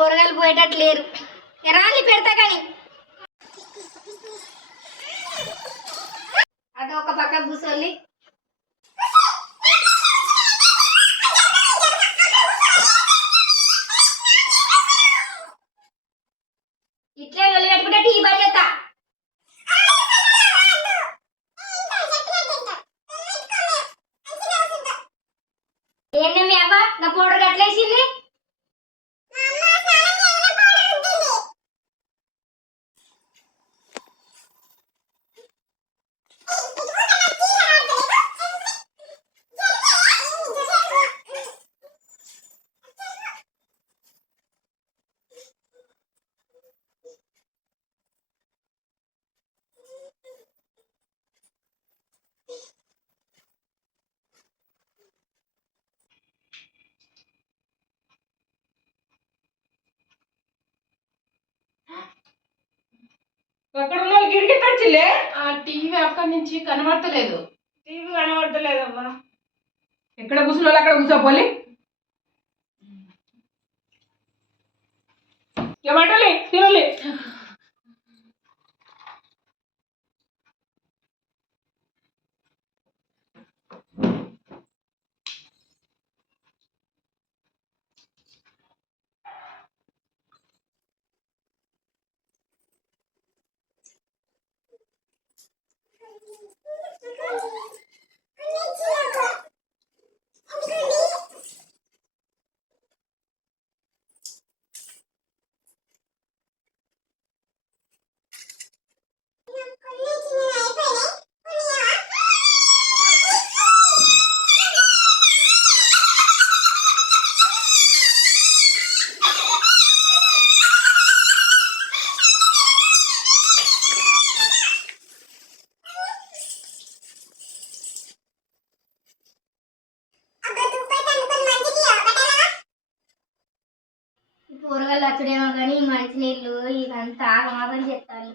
పోరగాలు పోయేటట్టు లేరు ఇక పెడతా కానీ. అటు ఒక పక్క కూర్చోలి ఆ టీవీ అక్కడి నుంచి కనబడతలేదు. టీవీ కనబడతలేదమ్మా. ఎక్కడ కూర్చున్న అక్కడ కూర్చోపోలి ఏమంటలే తినలే కూరగాయలు కానీ మంచినీళ్ళు ఇదంతా ఆగమాగం చెప్తాను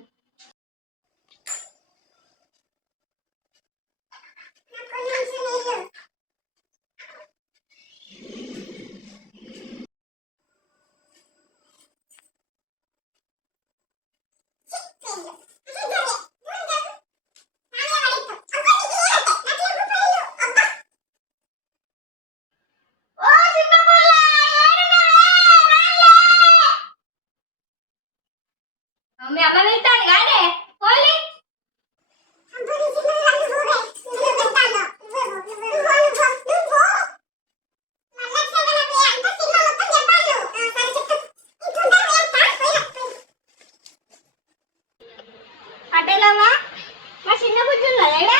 మీ అమ్మ వెళ్తాను కాదే పోలీ పటేలమ్మా మా చిన్న బుజ్జి ఉన్నదా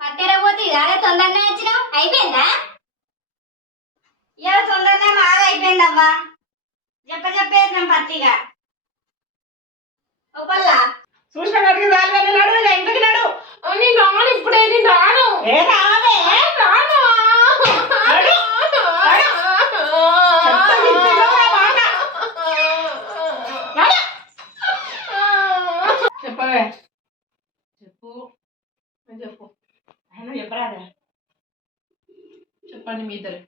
పట్టేరా పోతే అదే తొందరనే వచ్చినావు అయిపోయిందా? ఇలా తొందరనే బాగా అయిపోయిందమ్మా. చెప్ప చెప్పేద్దాం పత్తిగా ఒప్పల్లా చూసిన కడిగి రాలి వెళ్ళి నడు ఇక ఇంటికి నడు ఆ, నేను రాను ఇప్పుడే నేను రాను. ఏ రావే. రాను. నడు. చెప్తా వింటున్నావా బాగా? నడు. చెప్పవే. చెప్పు. చెప్పు. ఆయన చెప్పరాదే చెప్పండి మీ ఇద్దరు.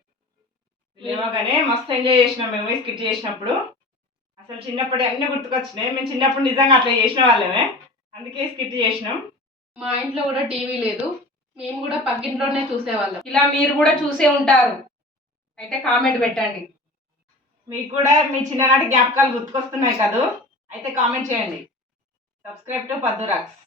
కానీ మస్తు ఎంజాయ్ చేసినాం మేము స్కిట్ చేసినప్పుడు. అసలు చిన్నప్పటి అన్ని గుర్తుకొచ్చినాయి. మేము చిన్నప్పుడు నిజంగా అట్లా చేసిన వాళ్ళమే. అందుకే స్కిట్ చేసినాం. మా ఇంట్లో కూడా టీవీ లేదు. మేము కూడా పక్కింట్లోనే చూసేవాళ్ళం. ఇలా మీరు కూడా చూసే ఉంటారు. అయితే కామెంట్ పెట్టండి. మీకు కూడా మీ చిన్ననాటి జ్ఞాపకాలు గుర్తుకొస్తున్నాయి కదూ? అయితే కామెంట్ చేయండి. Subscribe to Paddu racks